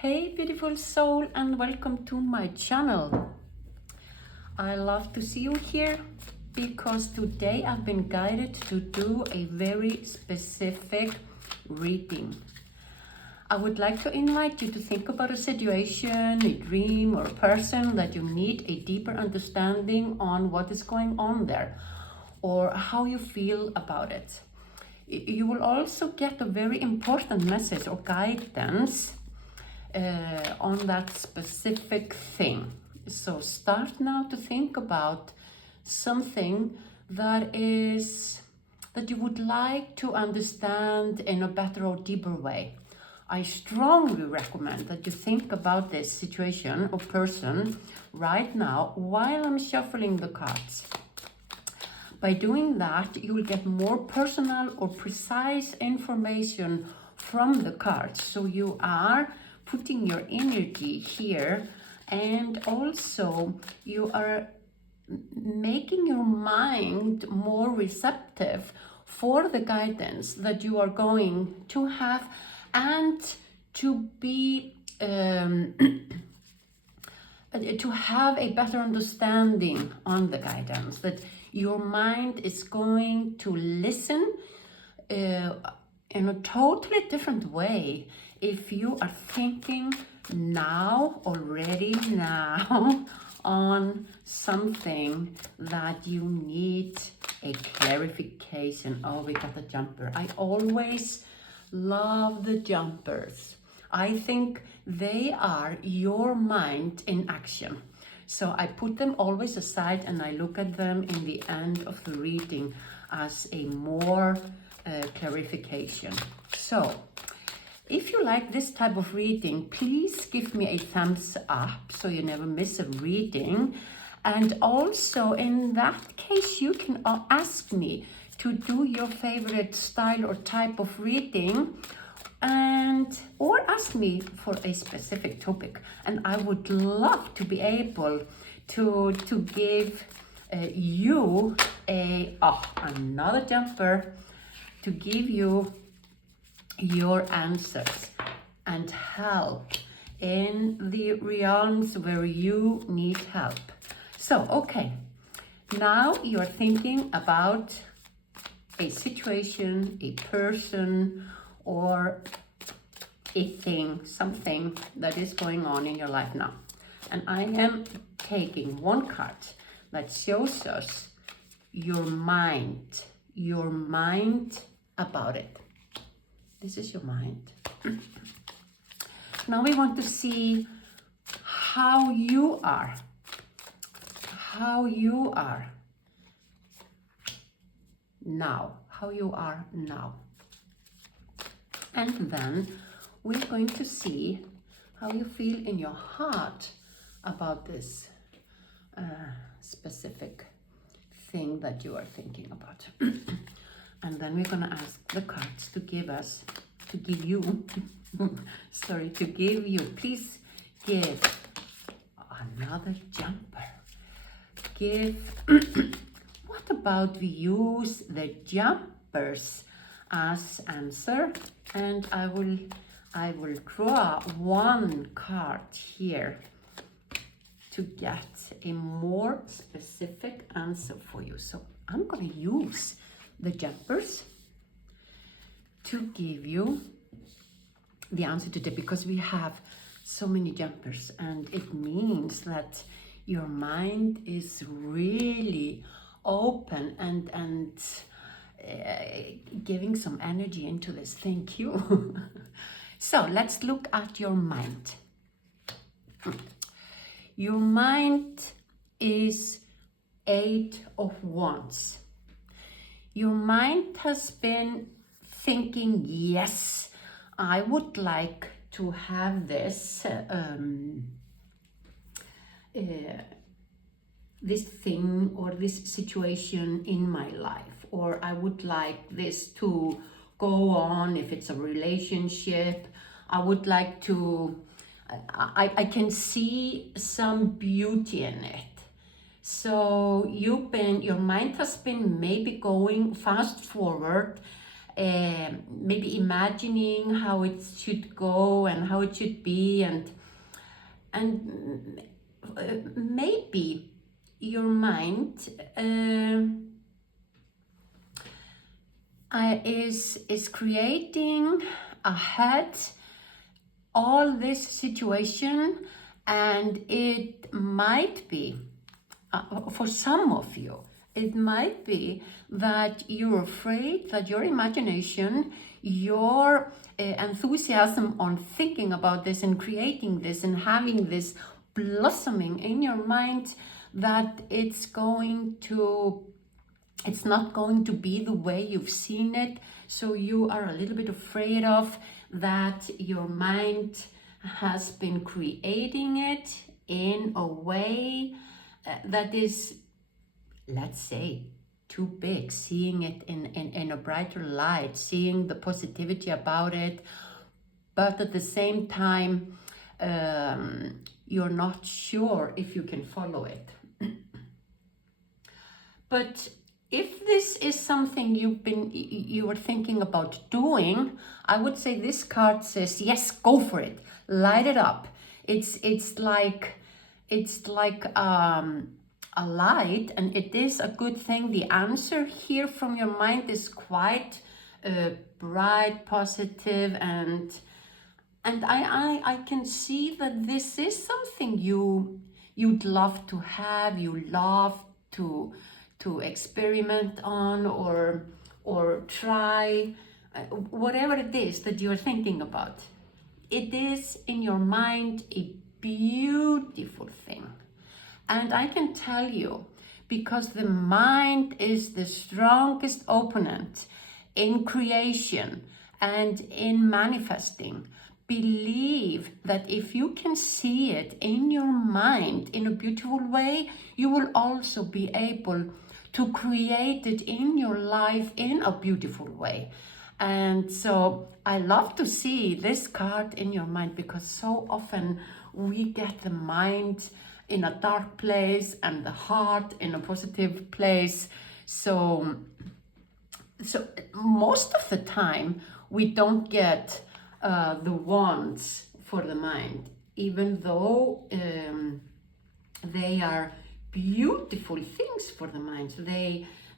Hey beautiful soul, and welcome to my channel. I love to see you here because today I've been guided to do a very specific reading. I would like to invite you to think about a situation, a dream, or a person that you need a deeper understanding on what is going on there or how you feel about it. You will also get a very important message or guidance on that specific thing. So start now to think about something that you would like to understand in a better or deeper way. I strongly recommend that you think about this situation or person right now while I'm shuffling the cards. By doing that, you will get more personal or precise information from the cards. So you are putting your energy here, and also you are making your mind more receptive for the guidance that you are going to have, and to be to have a better understanding on the guidance, that your mind is going to listen in a totally different way if you are thinking already now on something that you need a clarification. Oh, we got the jumper. I always love the jumpers. I think they are your mind in action. So I put them always aside and I look at them in the end of the reading as a more clarification. So if you like this type of reading, please give me a thumbs up so you never miss a reading. And also in that case, you can ask me to do your favorite style or type of reading, or ask me for a specific topic, and I would love to be able to give you another jumper, to give you your answers and help in the realms where you need help. So okay, now you're thinking about a situation, a person, or a thing, something that is going on in your life now. And I am taking one card that shows us your mind about it. This is your mind. Now we want to see how you are now. And then we're going to see how you feel in your heart about this specific thing that you are thinking about. And then we're going to ask the cards to give you, please give another jumper. What about we use the jumpers as answer, and I will draw one card here to get a more specific answer for you. So I'm going to use the jumpers to give you the answer today, because we have so many jumpers, and it means that your mind is really open and giving some energy into this. Thank you. So let's look at your mind. Your mind is 8 of Wands. Your mind has been thinking, yes, I would like to have this this thing or this situation in my life, or I would like this to go on. If it's a relationship, I would like to, I can see some beauty in it. So your mind has been maybe going fast forward maybe imagining how it should go and how it should be, and maybe your mind is creating ahead all this situation, and it might be for some of you, it might be that you're afraid that your imagination, your enthusiasm on thinking about this and creating this and having this blossoming in your mind, that it's not going to be the way you've seen it. So you are a little bit afraid of that your mind has been creating it in a way that is, let's say, too big, seeing it in a brighter light, seeing the positivity about it, but at the same time, you're not sure if you can follow it. But if this is something you were thinking about doing, I would say this card says, yes, go for it, light it up. It's like a light, and it is a good thing. The answer here from your mind is quite bright, positive, and I can see that this is something you'd love to have, you love to experiment on or try, whatever it is that you're thinking about. It is in your mind a beautiful thing. And I can tell you, because the mind is the strongest opponent in creation and in manifesting, believe that if you can see it in your mind in a beautiful way, you will also be able to create it in your life in a beautiful way. And so I love to see this card in your mind, because so often we get the mind in a dark place and the heart in a positive place. So most of the time we don't get the wants for the mind, even though they are beautiful things for the mind.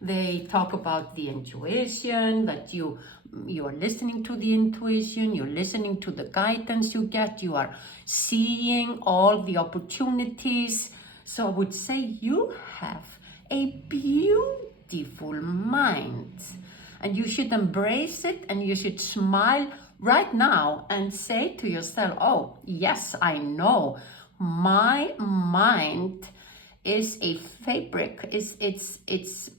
They talk about the intuition, that you are listening to the intuition, you're listening to the guidance you get, you are seeing all the opportunities. So I would say you have a beautiful mind, and you should embrace it, and you should smile right now and say to yourself, oh yes, I know my mind is a fabric, it's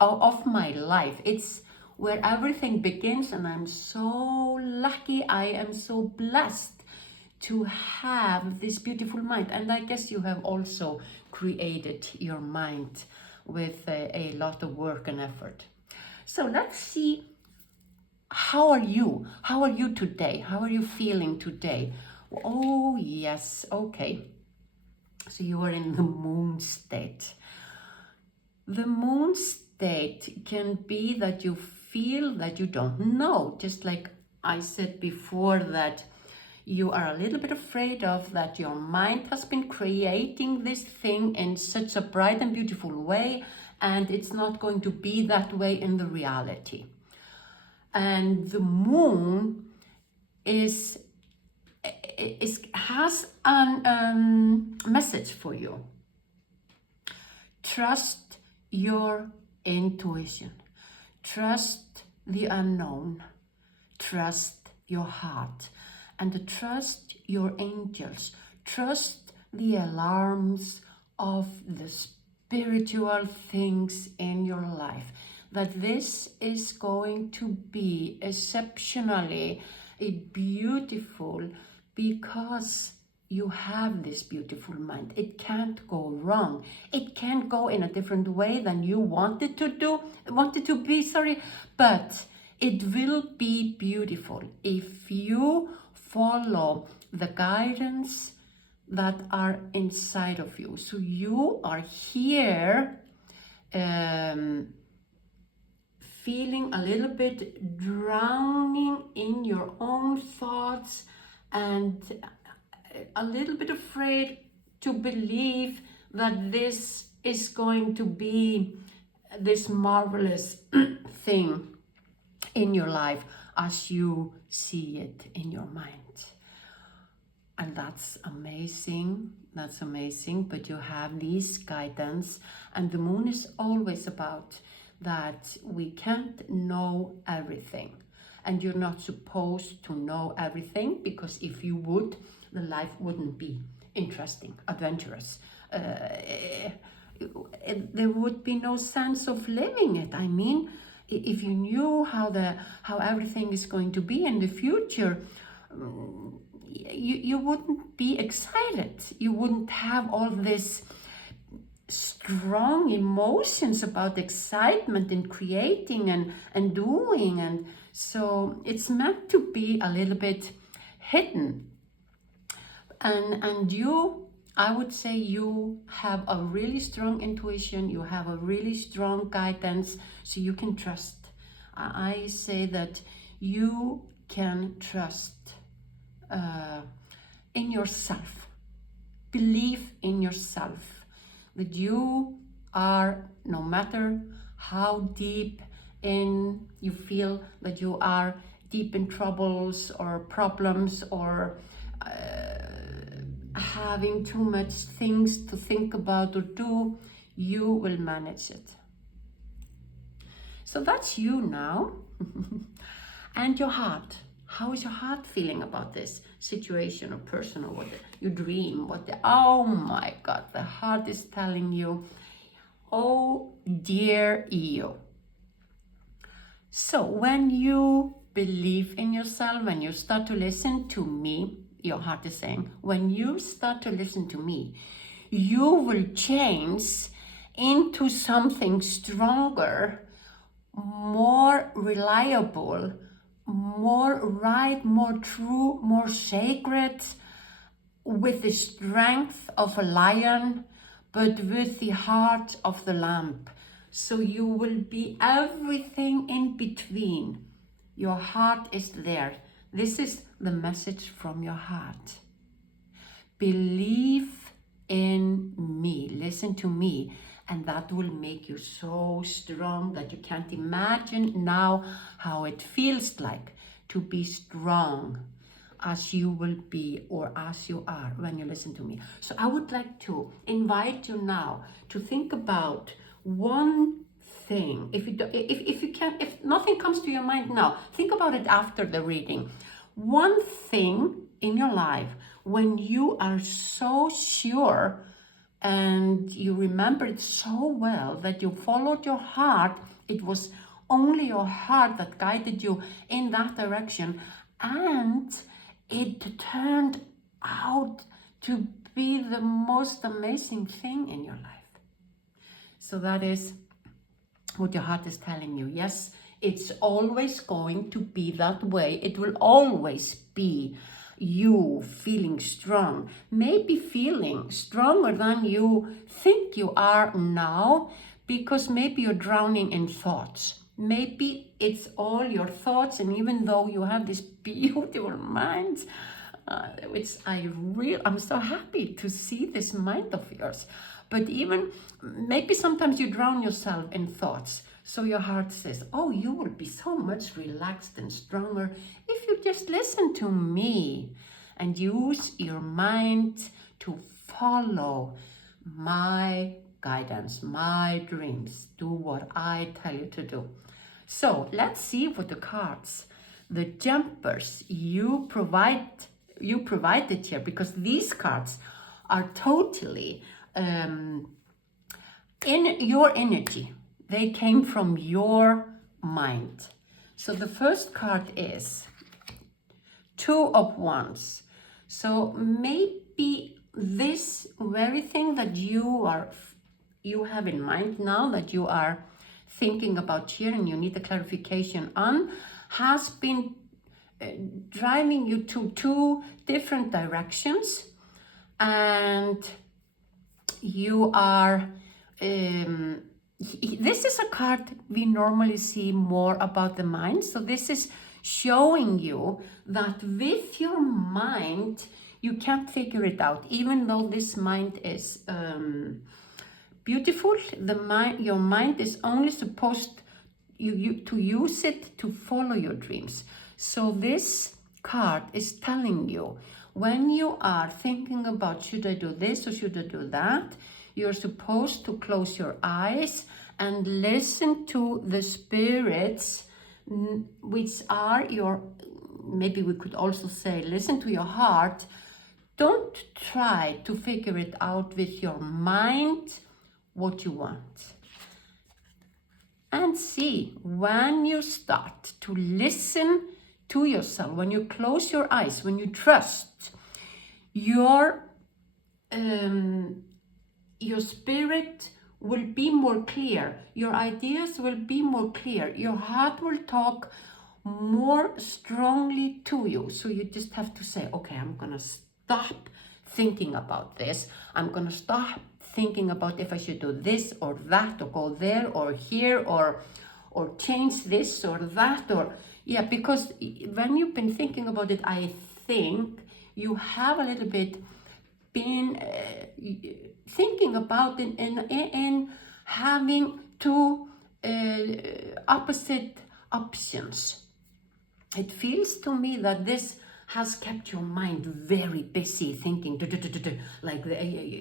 of my life. It's where everything begins, and I'm so lucky, I am so blessed to have this beautiful mind. And I guess you have also created your mind with a lot of work and effort. So let's see, how are you? How are you today? How are you feeling today? Oh yes, okay. So you are in the moon state. The moon state can be that you feel that you don't know, just like I said before, that you are a little bit afraid of that your mind has been creating this thing in such a bright and beautiful way, and it's not going to be that way in the reality. And the moon has a message for you. Trust your intuition. Trust the unknown. Trust your heart. And trust your angels. Trust the alarms of the spiritual things in your life. That this is going to be exceptionally beautiful, because you have this beautiful mind. It can't go wrong. It can go in a different way than you wanted to be, but it will be beautiful if you follow the guidance that are inside of you. So you are here feeling a little bit drowning in your own thoughts and a little bit afraid to believe that this is going to be this marvelous thing in your life as you see it in your mind. And that's amazing. That's amazing. But you have these guidance, and the moon is always about that we can't know everything. And you're not supposed to know everything, because if you would, the life wouldn't be interesting, adventurous. There would be no sense of living it. I mean, if you knew how everything is going to be in the future, you wouldn't be excited. You wouldn't have all this strong emotions about excitement and creating and doing. And so it's meant to be a little bit hidden. And you, I would say you have a really strong intuition, you have a really strong guidance, so you can trust. I say that you can trust in yourself. Believe in yourself, that you are, no matter how deep in you feel that you are deep in troubles or problems or having too much things to think about or do, you will manage it. So that's you now. And your heart. How is your heart feeling about this situation or person or what you dream? Oh my God, the heart is telling you, oh dear you. So when you believe in yourself, when you start to listen to me, your heart is saying, when you start to listen to me, you will change into something stronger, more reliable, more right, more true, more sacred, with the strength of a lion, but with the heart of the lamb. So you will be everything in between. Your heart is there. This is the message from your heart. Believe in me. Listen to me. And that will make you so strong that you can't imagine now how it feels like to be strong as you will be or as you are when you listen to me. So I would like to invite you now to think about one thing. If you can, if nothing comes to your mind now, think about it after the reading. One thing in your life when you are so sure and you remember it so well that you followed your heart, it was only your heart that guided you in that direction, and it turned out to be the most amazing thing in your life. So that is what your heart is telling you. Yes, it's always going to be that way. It will always be you feeling strong, maybe feeling stronger than you think you are now, because maybe you're drowning in thoughts. Maybe it's all your thoughts, and even though you have this beautiful mind, which I'm so happy to see this mind of yours, but even maybe sometimes you drown yourself in thoughts. So your heart says, oh, you will be so much relaxed and stronger if you just listen to me and use your mind to follow my guidance, my dreams. Do what I tell you to do. So let's see what the cards, the jumpers you provided here, because these cards are totally in your energy. They came from your mind. So the first card is Two of Wands. So maybe this very thing that you have in mind now, that you are thinking about here and you need a clarification on, has been driving you to two different directions, and you are this is a card we normally see more about the mind. So this is showing you that with your mind, you can't figure it out. Even though this mind is beautiful, your mind is only supposed to use it to follow your dreams. So this card is telling you, when you are thinking about, should I do this or should I do that, you're supposed to close your eyes and listen to the spirits, which are your, maybe we could also say, listen to your heart. Don't try to figure it out with your mind what you want. And see, when you start to listen to yourself, when you close your eyes, when you trust, your spirit will be more clear, your ideas will be more clear, your heart will talk more strongly to you. So you just have to say, okay, I'm gonna stop thinking about this. I'm gonna stop thinking about if I should do this or that, or go there or here, or change this or that, or yeah, because when you've been thinking about it, I think you have a little bit been thinking about it in having two opposite options. It feels to me that this has kept your mind very busy thinking, like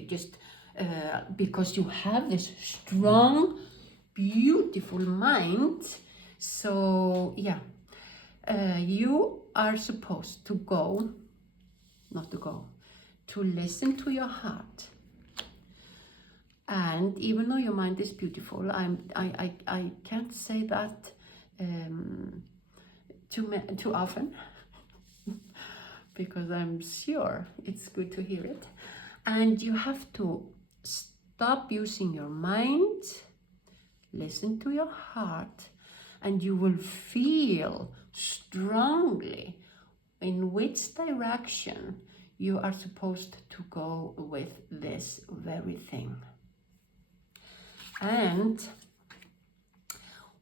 just because you have this strong, beautiful mind. So yeah, you are supposed to to listen to your heart. And even though your mind is beautiful, I can't say that too often, because I'm sure it's good to hear it. And you have to stop using your mind, listen to your heart, and you will feel strongly in which direction you are supposed to go with this very thing. And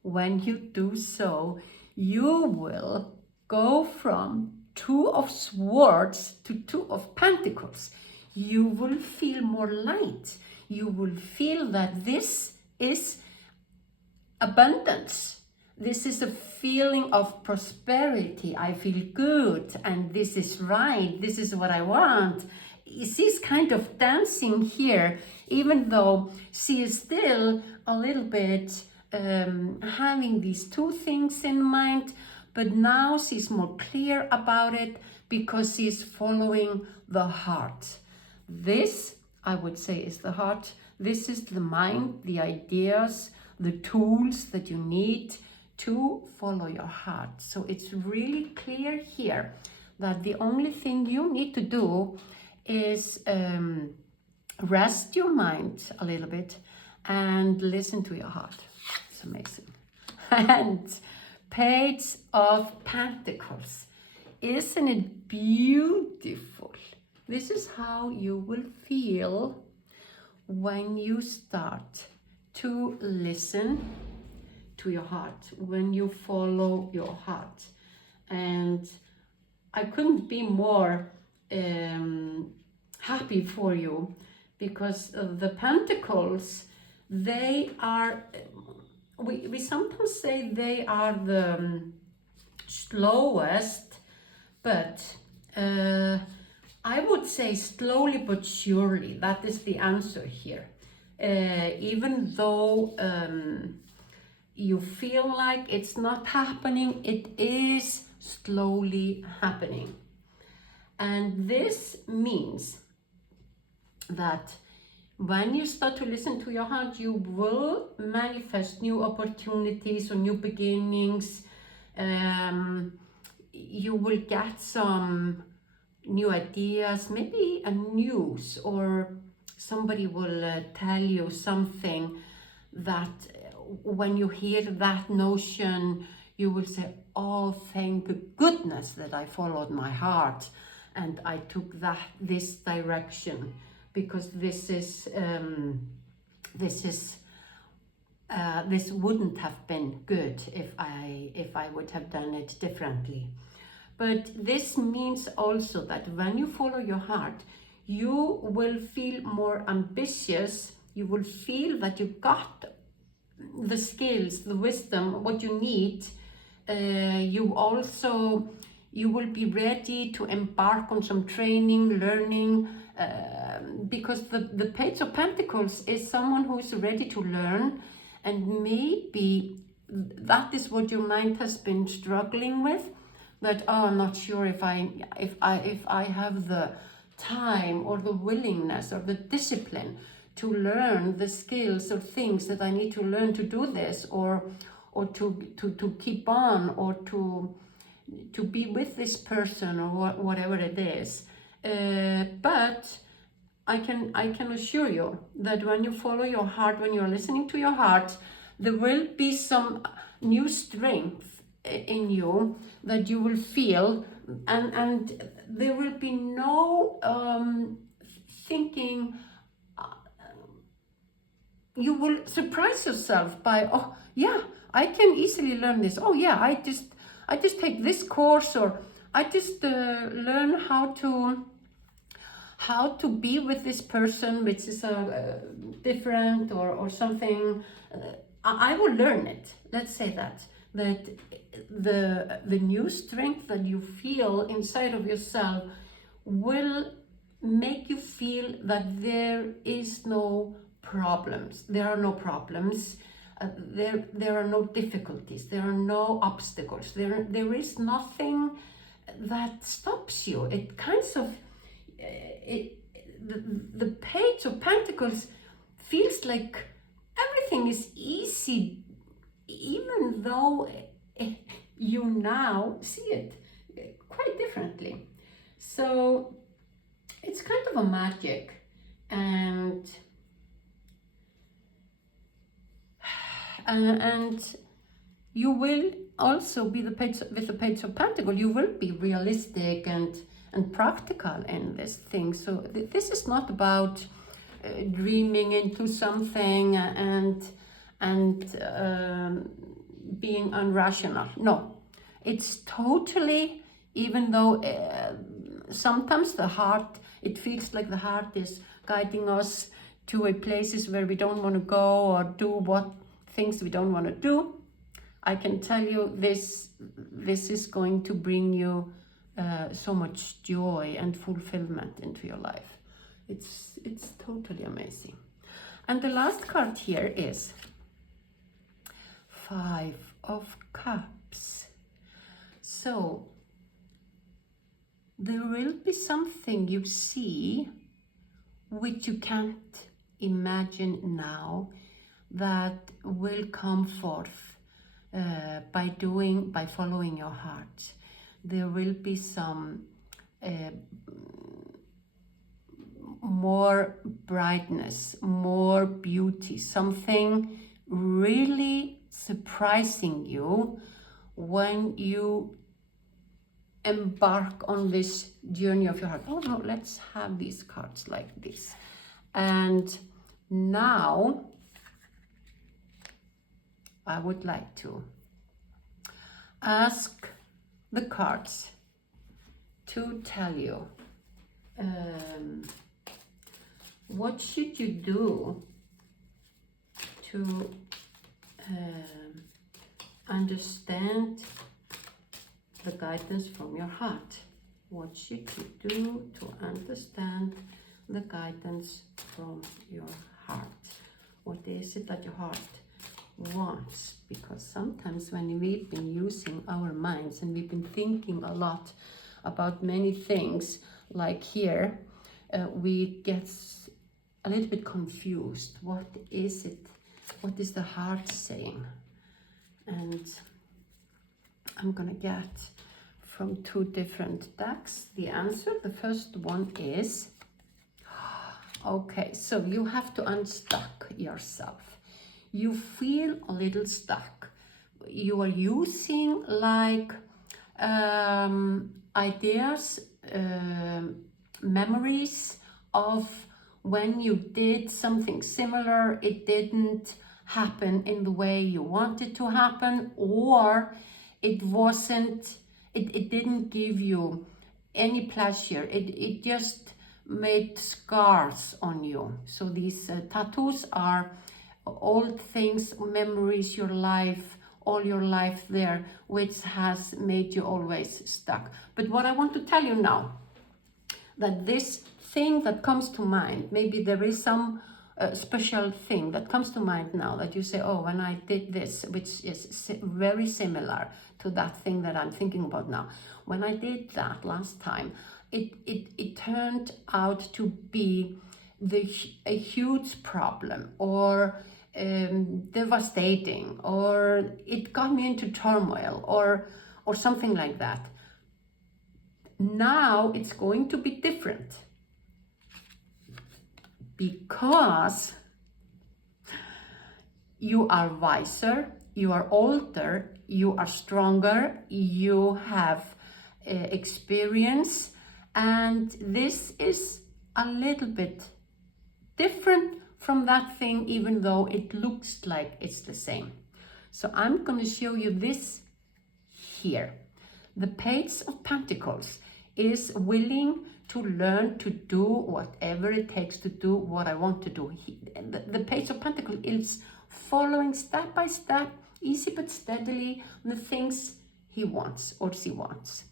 when you do so, you will go from Two of Swords to Two of Pentacles. You will feel more light. You will feel that this is abundance. This is a feeling of prosperity. I feel good, and this is right. This is what I want. She's kind of dancing here, even though she is still a little bit having these two things in mind, but now she's more clear about it because she's following the heart. This, I would say, is the heart. This is the mind, the ideas, the tools that you need to follow your heart. So it's really clear here that the only thing you need to do is rest your mind a little bit and listen to your heart. It's amazing. And Page of Pentacles. Isn't it beautiful? This is how you will feel when you start to listen to your heart, when you follow your heart. And I couldn't be more happy for you, because the Pentacles, they are, we sometimes say they are the slowest, but I would say slowly but surely. That is the answer here. Even though you feel like it's not happening, it is slowly happening. And this means that when you start to listen to your heart, you will manifest new opportunities or new beginnings. You will get some new ideas, maybe a news, or somebody will tell you something that when you hear that notion, you will say, oh, thank goodness that I followed my heart and I took this direction, because this is this wouldn't have been good if I would have done it differently. But this means also that when you follow your heart, you will feel more ambitious. You will feel that you got the skills, the wisdom, what you need. You will be ready to embark on some training, learning, because the Page of Pentacles is someone who is ready to learn, and maybe that is what your mind has been struggling with. That, oh, I'm not sure if I have the time or the willingness or the discipline to learn the skills or things that I need to learn to do this, or to keep on, or to be with this person, or whatever it is. But I can assure you that when you follow your heart, when you're listening to your heart, there will be some new strength in you that you will feel, and there will be no thinking. You will surprise yourself by, oh yeah, I can easily learn this. Oh yeah, I just take this course, or I just learn how to be with this person, which is different, or something. I will learn it. Let's say that the new strength that you feel inside of yourself will make you feel that there is no problems. There are no problems. There are no difficulties. There are no obstacles. There is nothing that stops you. It kind of the Page of Pentacles feels like everything is easy, even though you now see it quite differently. So it's kind of a magic, and you will also be with the Page of Pentacles. You will be realistic and practical in this thing. So this is not about dreaming into something and being irrational. No, it's totally, even though sometimes the heart, it feels like the heart is guiding us to a places where we don't want to go, or do what things we don't want to do. I can tell you this is going to bring you so much joy and fulfillment into your life. It's totally amazing. And the last card here is Five of Cups. So there will be something you see which you can't imagine now, that will come forth by following your heart. There will be some more brightness, more beauty, something really surprising you when you embark on this journey of your heart. Oh no, let's have these cards like this. And now I would like to ask the cards to tell you what should you do to understand the guidance from your heart. What should you do to understand the guidance from your heart? What is it that your heart wants? Because sometimes when we've been using our minds and we've been thinking a lot about many things, like here, we get a little bit confused. What is it? What is the heart saying? And I'm gonna get from two different decks the answer. The first one is, okay, so you have to unstuck yourself. You feel a little stuck. You are using like ideas, memories of when you did something similar, it didn't happen in the way you want it to happen, or it didn't give you any pleasure. It just made scars on you. So these tattoos are old things, memories, your life, all your life there, which has made you always stuck. But what I want to tell you now, that this thing that comes to mind, maybe there is some special thing that comes to mind now that you say, oh, when I did this, which is very similar to that thing that I'm thinking about now. When I did that last time, it turned out to be a huge problem, or devastating, or it got me into turmoil, or something like that. Now it's going to be different, because you are wiser, you are older, you are stronger, you have experience, and this is a little bit different from that thing, even though it looks like it's the same. So I'm going to show you this here. The Page of Pentacles is willing to learn to do whatever it takes to do what I want to do. The Page of Pentacles is following step by step, easy but steadily, the things he wants or she wants.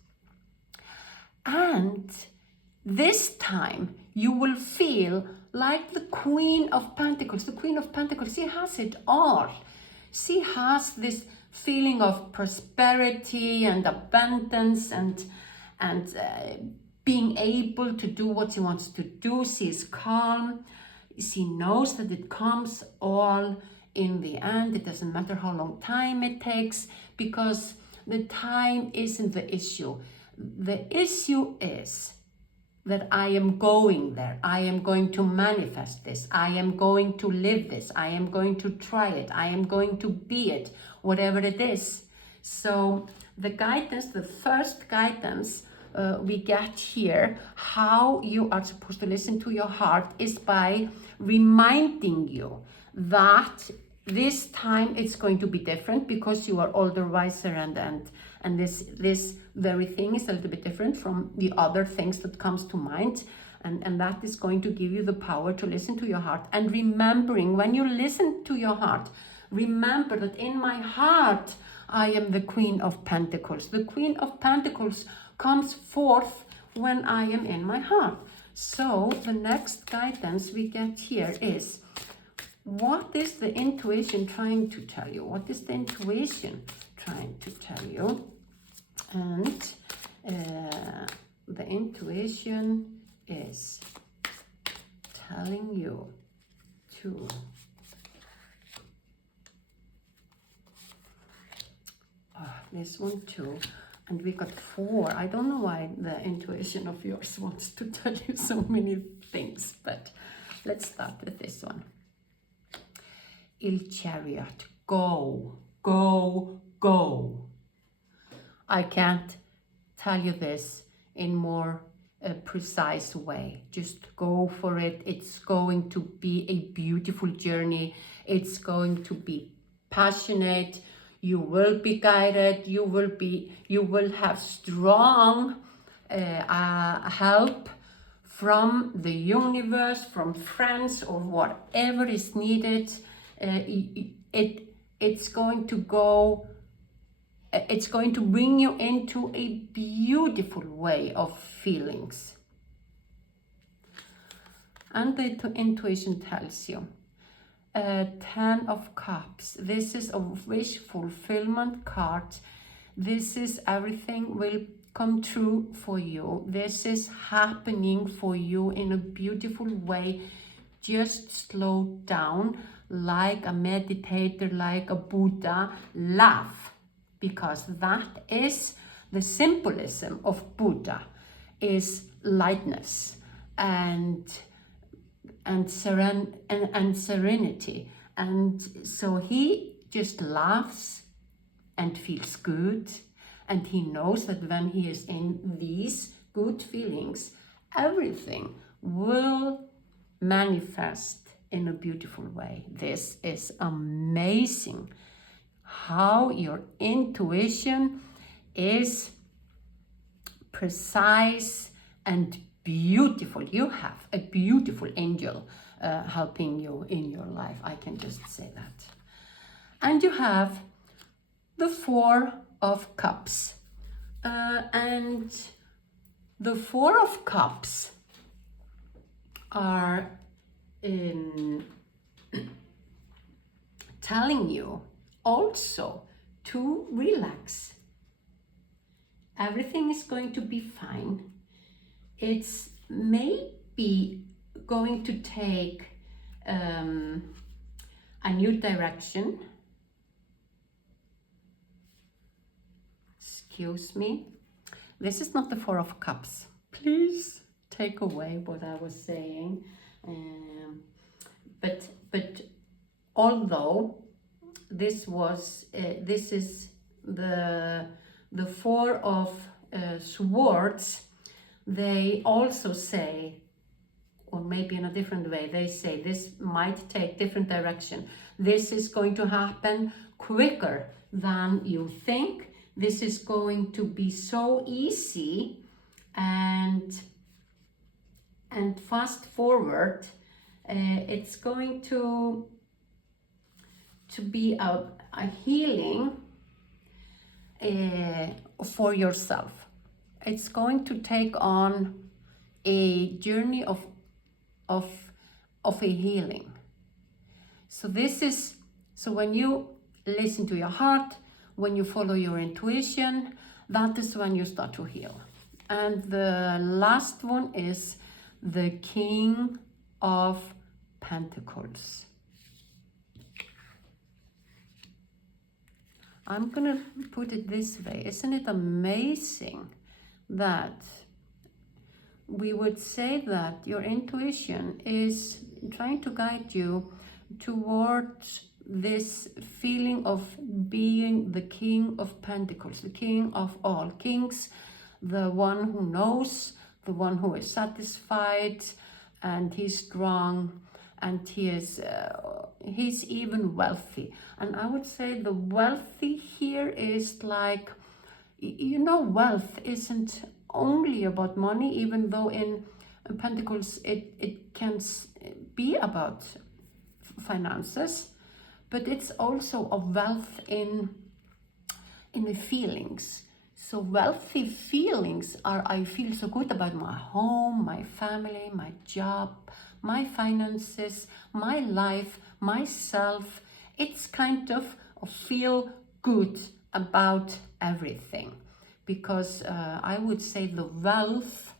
And this time you will feel like the Queen of Pentacles. The Queen of Pentacles, she has it all. She has this feeling of prosperity and abundance and being able to do what she wants to do. She is calm. She knows that it comes all in the end. It doesn't matter how long time it takes, because the time isn't the issue. The issue is that I am going there. I am going to manifest this. I am going to live this. I am going to try it. I am going to be it, whatever it is. So the guidance, the first guidance we get here, how you are supposed to listen to your heart, is by reminding you that this time it's going to be different, because you are older, wiser, and this very thing is a little bit different from the other things that comes to mind, and that is going to give you the power to listen to your heart. And remembering, when you listen to your heart, remember that in my heart I am the Queen of Pentacles. The Queen of Pentacles comes forth when I am in my heart. So the next guidance we get here is, what is the intuition trying to tell you? What is the intuition trying to tell you? And the intuition is telling you to this one too, and we got 4. I don't know why the intuition of yours wants to tell you so many things, but let's start with this one. Il Chariot, go, go, go. I can't tell you this in more precise way. Just go for it. It's going to be a beautiful journey. It's going to be passionate. You will be guided. You will have strong help from the universe, from friends, or whatever is needed. It's going to go. It's going to bring you into a beautiful way of feelings. And the intuition tells you, 10 of Cups. This is a wish fulfillment card. This is everything will come true for you. This is happening for you in a beautiful way. Just slow down, like a meditator, like a Buddha. Laugh, because that is the symbolism of Buddha, is lightness and serenity. And so he just laughs and feels good, and he knows that when he is in these good feelings, everything will manifest in a beautiful way. This is amazing how your intuition is precise and beautiful. You have a beautiful angel helping you in your life. I can just say that. And you have the Four of Cups. And the Four of Cups are telling you also to relax. Everything is going to be fine. It's maybe going to take a new direction. Excuse me. This is not the Four of Cups. Please take away what I was saying. But although this is the Four of Swords, they also say, or maybe in a different way, they say this might take different direction. This is going to happen quicker than you think. This is going to be so easy and fast forward. It's going to be a healing for yourself. It's going to take on a journey of a healing. So when you listen to your heart, when you follow your intuition, that is when you start to heal. And the last one is the King of Pentacles. I'm gonna put it this way. Isn't it amazing that we would say that your intuition is trying to guide you towards this feeling of being the King of Pentacles, the King of all kings, the one who knows, the one who is satisfied, and he's strong, and he's even wealthy. And I would say the wealthy here is like, wealth isn't only about money, even though in Pentacles it can be about finances, but it's also a wealth in the feelings. So wealthy feelings are, I feel so good about my home, my family, my job, my finances, my life, myself. It's kind of feel good about everything, because I would say the wealth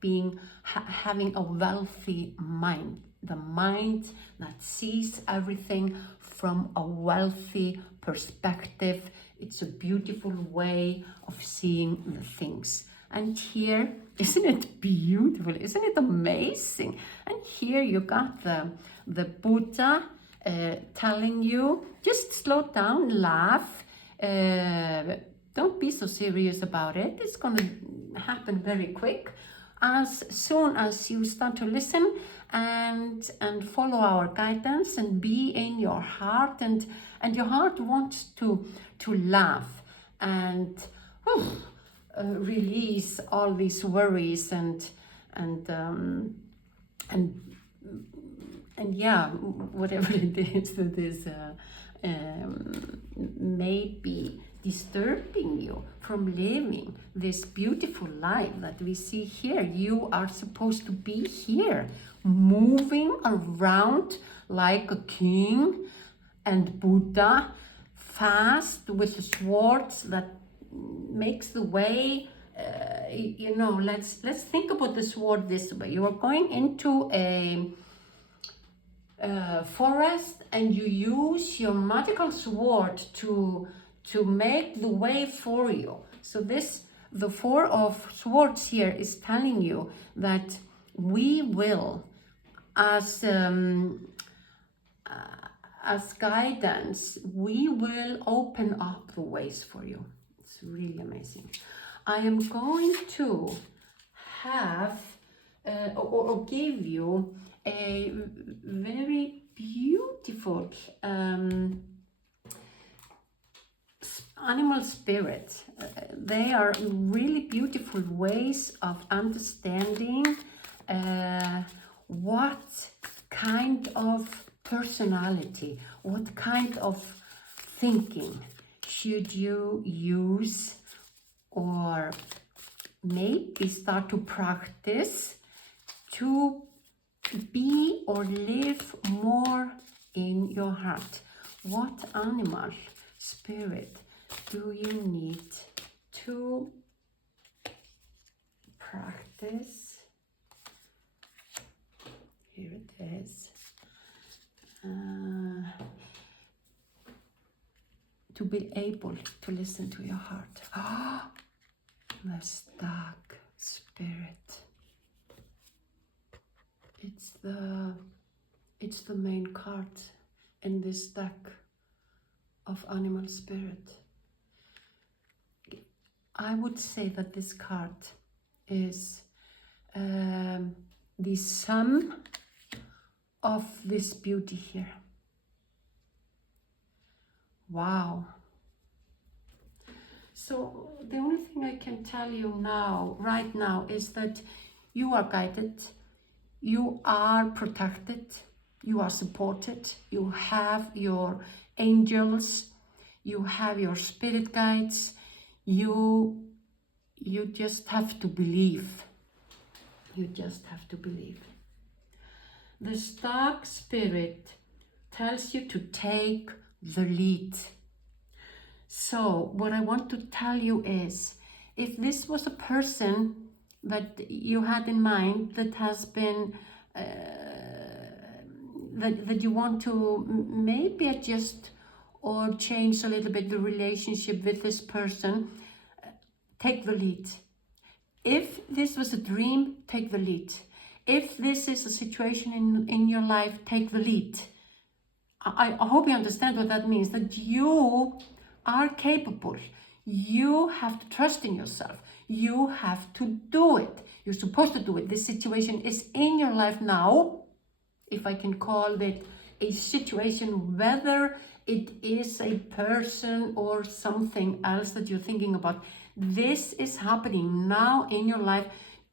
being having a wealthy mind, the mind that sees everything from a wealthy perspective. It's a beautiful way of seeing the things. And here, isn't it beautiful? Isn't it amazing? And here you got the Buddha telling you, just slow down, laugh. Don't be so serious about it. It's going to happen very quick. As soon as you start to listen and follow our guidance and be in your heart, and your heart wants to laugh and release all these worries and yeah, whatever it is that is maybe disturbing you from living this beautiful life that we see here. You are supposed to be here, moving around like a king and Buddha, fast with the swords that makes the way. Let's think about the sword this way. You are going into a forest, and you use your magical sword to make the way for you. So the Four of Swords here is telling you that we will, as guidance, we will open up the ways for you. It's really amazing. I am going to have or give you a very beautiful animal spirits. They are really beautiful ways of understanding what kind of personality, what kind of thinking should you use, or maybe start to practice to be or live more in your heart. What animal spirit do you need to practice? Here it is. To be able to listen to your heart. The Stag spirit. It's the main card in this deck of animal spirit. I would say that this card is the sum of this beauty here. Wow. So the only thing I can tell you now, right now, is that you are guided, you are protected, you are supported, you have your angels, you have your spirit guides, you just have to believe. You just have to believe. The Stag spirit tells you to take the lead. So what I want to tell you is, if this was a person that you had in mind that has been, that you want to maybe adjust or change a little bit the relationship with this person, take the lead. If this was a dream, take the lead. If this is a situation in your life, take the lead. I hope you understand what that means, that you are capable. You have to trust in yourself. You have to do it. You're supposed to do it. This situation is in your life now, if I can call it a situation, whether it is a person or something else that you're thinking about. This is happening now in your life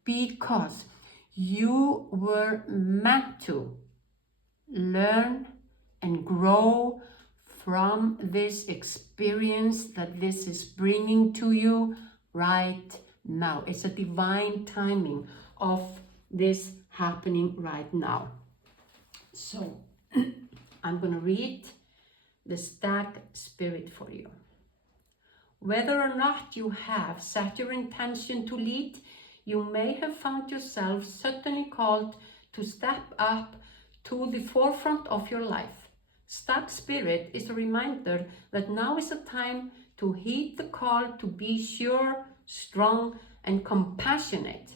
because you were meant to learn and grow from this experience that this is bringing to you right now. It's a divine timing of this happening right now. So I'm going to read the Stag spirit for you. Whether or not you have set your intention to lead, you may have found yourself suddenly called to step up to the forefront of your life. Stag spirit is a reminder that now is a time to heed the call to be sure, strong, and compassionate.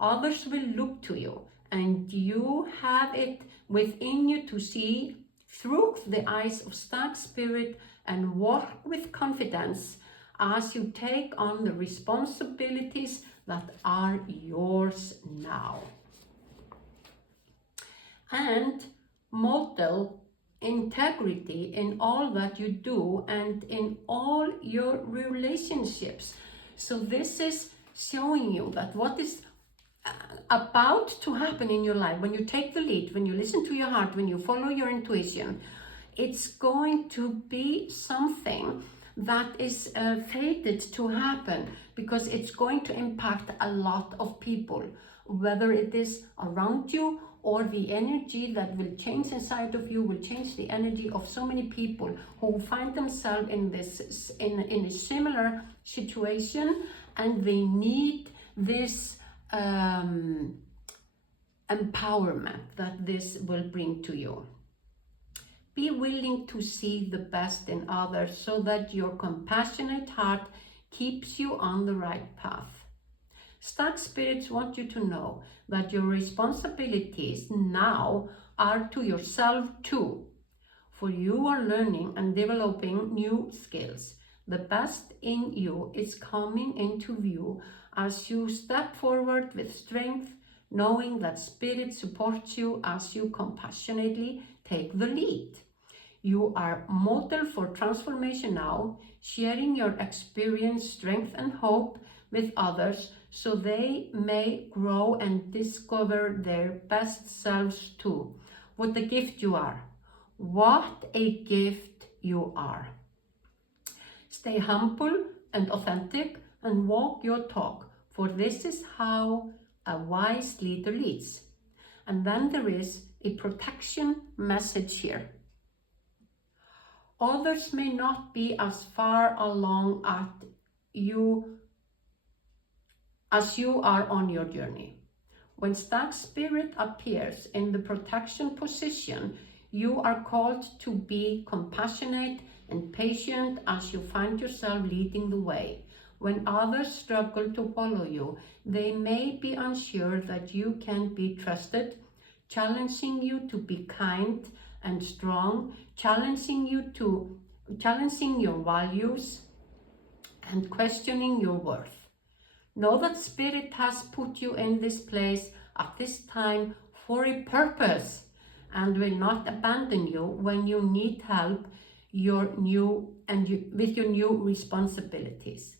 Others will look to you, and you have it within you to see through the eyes of Stag spirit and walk with confidence as you take on the responsibilities that are yours now. And model integrity in all that you do and in all your relationships. So this is showing you that what is about to happen in your life, when you take the lead, when you listen to your heart, when you follow your intuition, it's going to be something that is fated to happen, because it's going to impact a lot of people, whether it is around you or the energy that will change inside of you will change the energy of so many people who find themselves in this in a similar situation, and they need this empowerment that this will bring to you. Be willing to see the best in others so that your compassionate heart keeps you on the right path. Stag spirits want you to know that your responsibilities now are to yourself too, for you are learning and developing new skills. The best in you is coming into view as you step forward with strength, knowing that Spirit supports you as you compassionately take the lead. You are model for transformation now, sharing your experience, strength, and hope with others so they may grow and discover their best selves too. What a gift you are. What a gift you are. Stay humble and authentic and walk your talk, for this is how a wise leader leads. And then there is a protection message here. Others may not be as far along as you are on your journey. When Stag Spirit appears in the protection position, you are called to be compassionate and patient as you find yourself leading the way. When others struggle to follow you, they may be unsure that you can be trusted, challenging you to be kind and strong, challenging your values and questioning your worth. Know that Spirit has put you in this place at this time for a purpose and will not abandon you when you need help with your new responsibilities.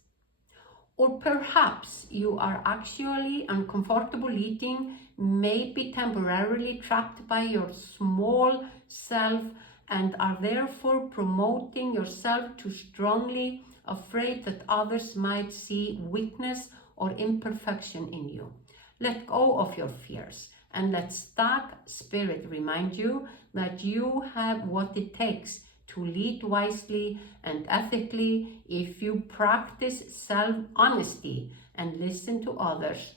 Or perhaps you are actually uncomfortable leading, maybe temporarily trapped by your small self and are therefore promoting yourself too strongly, afraid that others might see weakness or imperfection in you. Let go of your fears and let Stag Spirit remind you that you have what it takes to lead wisely and ethically if you practice self-honesty and listen to others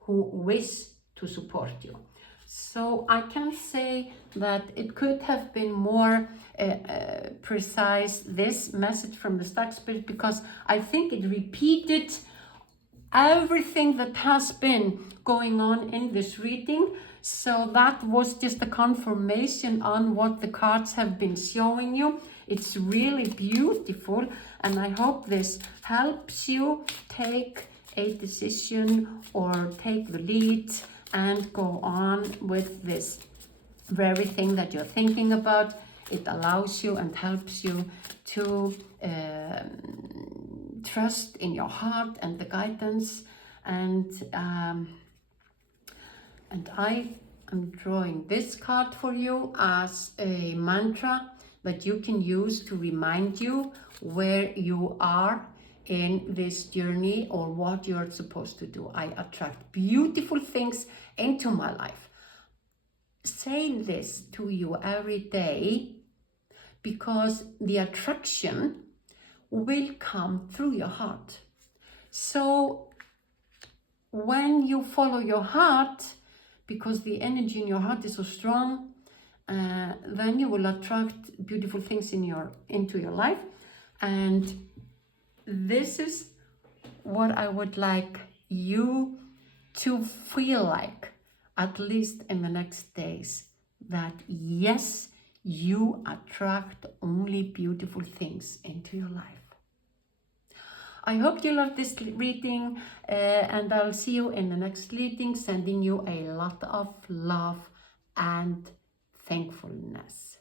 who wish to support you. So I can say that it could have been more precise, this message from the Stag Spirit, because I think it repeated everything that has been going on in this reading. So that was just a confirmation on what the cards have been showing you. It's really beautiful, and I hope this helps you take a decision or take the lead and go on with this very thing that you're thinking about. It allows you and helps you to trust in your heart and the guidance, and I am drawing this card for you as a mantra that you can use to remind you where you are in this journey or what you're supposed to do. I attract beautiful things into my life. Say this to you every day, because the attraction will come through your heart. So when you follow your heart, because the energy in your heart is so strong, then you will attract beautiful things into your life. And this is what I would like you to feel like, at least in the next days, that yes, you attract only beautiful things into your life. I hope you love this reading, and I'll see you in the next reading, sending you a lot of love and thankfulness.